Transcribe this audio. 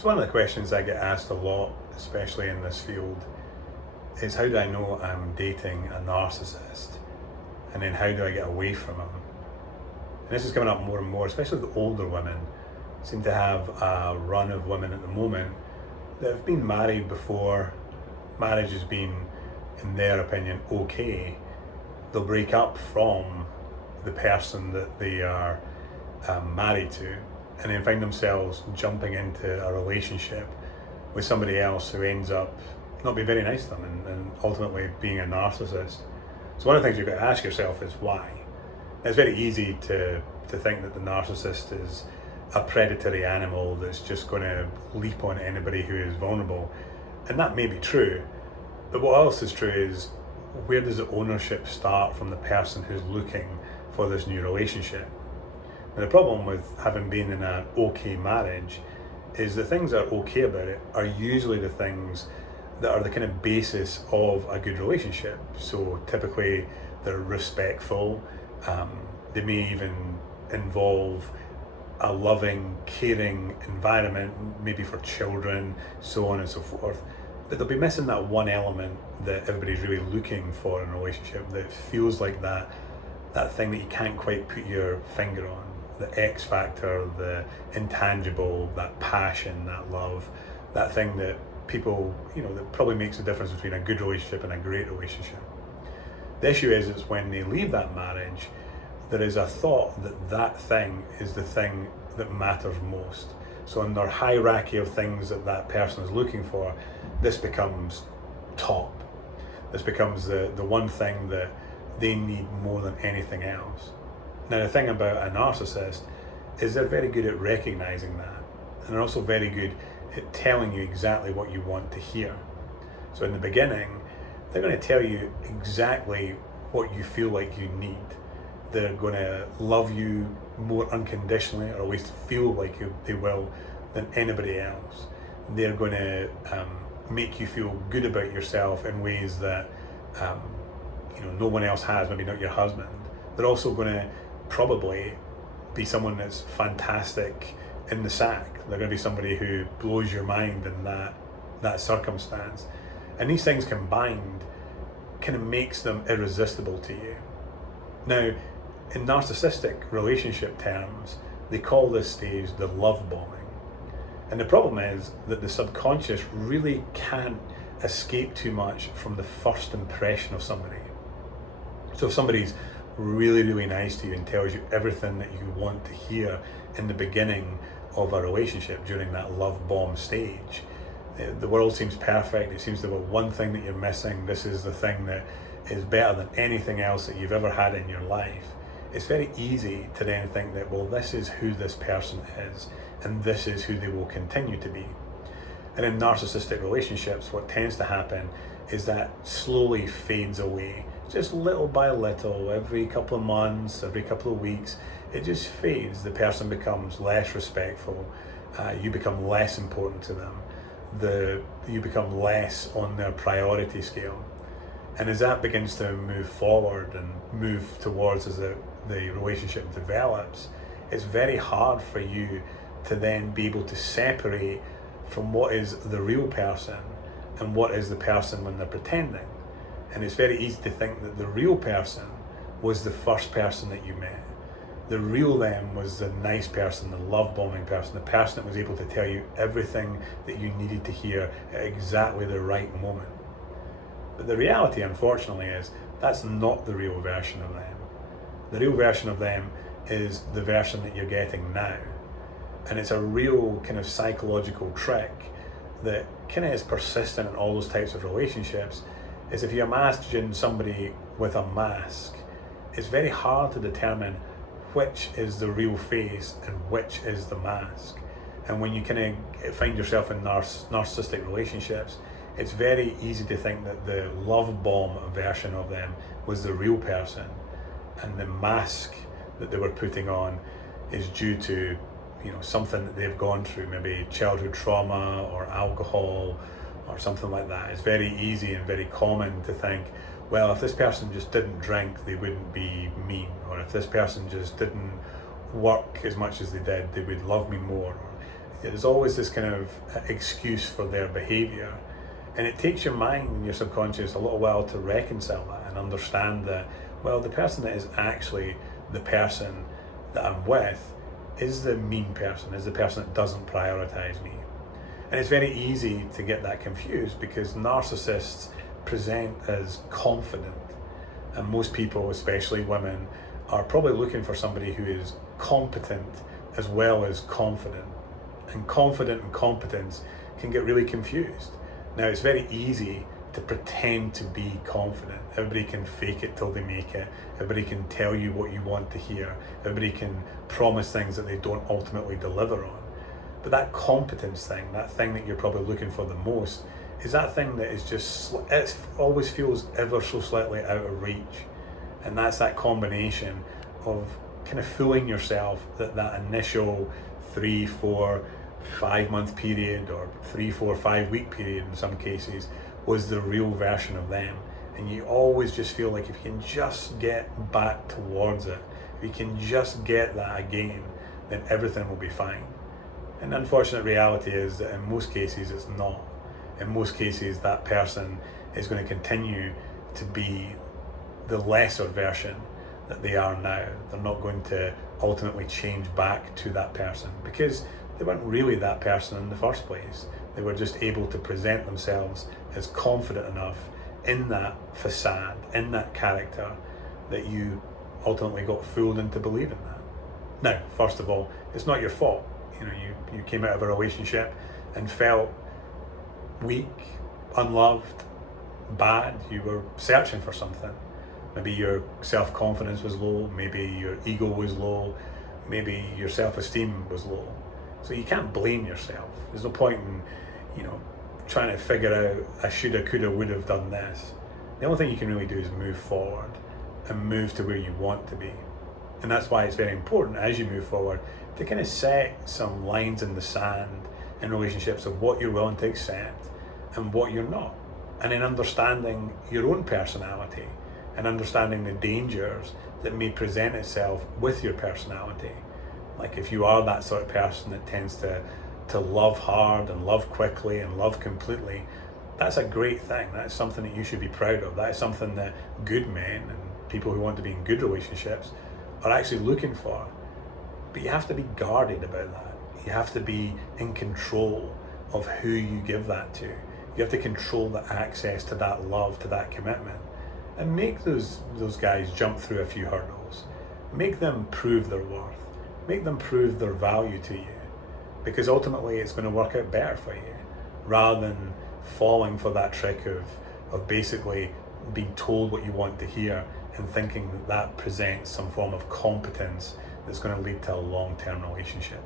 So one of the questions I get asked a lot, especially in this field, is how do I know I'm dating a narcissist? And then how do I get away from him? And this is coming up more and more, especially with older women. Seem to have a run of women at the moment that have been married before. Marriage has been, in their opinion, okay. They'll break up from the person that they are married to, and then find themselves jumping into a relationship with somebody else who ends up not being very nice to them and ultimately being a narcissist. So one of the things you've got to ask yourself is why. It's very easy to think that the narcissist is a predatory animal that's just going to leap on anybody who is vulnerable, and that may be true, but what else is true is, where does the ownership start from the person who's looking for this new relationship? And the problem with having been in an okay marriage is the things that are okay about it are usually the things that are the kind of basis of a good relationship. So typically they're respectful, they may even involve a loving, caring environment, maybe for children, so on and so forth. But they'll be missing that one element that everybody's really looking for in a relationship, that feels like that thing that you can't quite put your finger on, the X factor, the intangible, that passion, that love, that thing that people, that probably makes the difference between a good relationship and a great relationship. The issue is when they leave that marriage, there is a thought that that thing is the thing that matters most. So in their hierarchy of things that person is looking for, this becomes top. This becomes the one thing that they need more than anything else. Now the thing about a narcissist is they're very good at recognizing that, and they're also very good at telling you exactly what you want to hear. So in the beginning, they're going to tell you exactly what you feel like you need. They're going to love you more unconditionally, or at least feel like they will, than anybody else. They're going to make you feel good about yourself in ways that no one else has, maybe not your husband. They're also going to probably be someone that's fantastic in the sack. They're going to be somebody who blows your mind in that circumstance. And these things combined kind of makes them irresistible to you. Now, in narcissistic relationship terms, they call this stage the love bombing. And the problem is that the subconscious really can't escape too much from the first impression of somebody. So if somebody's really, really nice to you and tells you everything that you want to hear in the beginning of a relationship during that love bomb stage, the world seems perfect, it seems to be one thing that you're missing, this is the thing that is better than anything else that you've ever had in your life. It's very easy to then think that, well, this is who this person is, and this is who they will continue to be. And in narcissistic relationships, what tends to happen is that slowly fades away, just little by little, every couple of months, every couple of weeks, it just fades. The person becomes less respectful, you become less important to them, you become less on their priority scale. And as that begins to move forward and move towards as the relationship develops, it's very hard for you to then be able to separate from what is the real person and what is the person when they're pretending. And it's very easy to think that the real person was the first person that you met. The real them was the nice person, the love bombing person, the person that was able to tell you everything that you needed to hear at exactly the right moment. But the reality, unfortunately, is that's not the real version of them. The real version of them is the version that you're getting now. And it's a real kind of psychological trick that kind of is persistent in all those types of relationships, is if you imagine somebody with a mask, it's very hard to determine which is the real face and which is the mask. And when you kind of find yourself in narcissistic relationships, it's very easy to think that the love bomb version of them was the real person, and the mask that they were putting on is due to something that they've gone through, maybe childhood trauma or alcohol or something like that. It's very easy and very common to think, well, if this person just didn't drink, they wouldn't be mean, or if this person just didn't work as much as they did, they would love me more. There's always this kind of excuse for their behaviour, and it takes your mind and your subconscious a little while to reconcile that and understand that, well, the person that is actually the person that I'm with is the mean person, is the person that doesn't prioritise me. And it's very easy to get that confused because narcissists present as confident, and most people, especially women, are probably looking for somebody who is competent as well as confident. And confident and competence can get really confused. Now, it's very easy to pretend to be confident. Everybody can fake it till they make it. Everybody can tell you what you want to hear. Everybody can promise things that they don't ultimately deliver on. But that competence thing, that thing that you're probably looking for the most, is that thing that is just, it always feels ever so slightly out of reach. And that's that combination of kind of fooling yourself that that initial 3, 4, 5 month period, or 3, 4, 5 week period in some cases, was the real version of them. And you always just feel like if you can just get back towards it, if you can just get that again, then everything will be fine. And the unfortunate reality is that in most cases it's not. In most cases that person is going to continue to be the lesser version that they are now. They're not going to ultimately change back to that person because they weren't really that person in the first place. They were just able to present themselves as confident enough in that facade, in that character, that you ultimately got fooled into believing that. Now, first of all, it's not your fault. You came out of a relationship and felt weak, unloved, bad. You were searching for something. Maybe your self-confidence was low, maybe your ego was low, maybe your self-esteem was low. So you can't blame yourself. There's no point in, trying to figure out, I shoulda, coulda, would have done this. The only thing you can really do is move forward and move to where you want to be. And that's why it's very important as you move forward to kind of set some lines in the sand in relationships of what you're willing to accept and what you're not. And in understanding your own personality and understanding the dangers that may present itself with your personality. Like if you are that sort of person that tends to love hard and love quickly and love completely, that's a great thing. That's something that you should be proud of. That is something that good men and people who want to be in good relationships are actually looking for. But you have to be guarded about that. You have to be in control of who you give that to. You have to control the access to that love, to that commitment, and make those guys jump through a few hurdles. Make them prove their worth. Make them prove their value to you, because ultimately it's going to work out better for you, rather than falling for that trick of basically being told what you want to hear and thinking that presents some form of competence that's going to lead to a long-term relationship.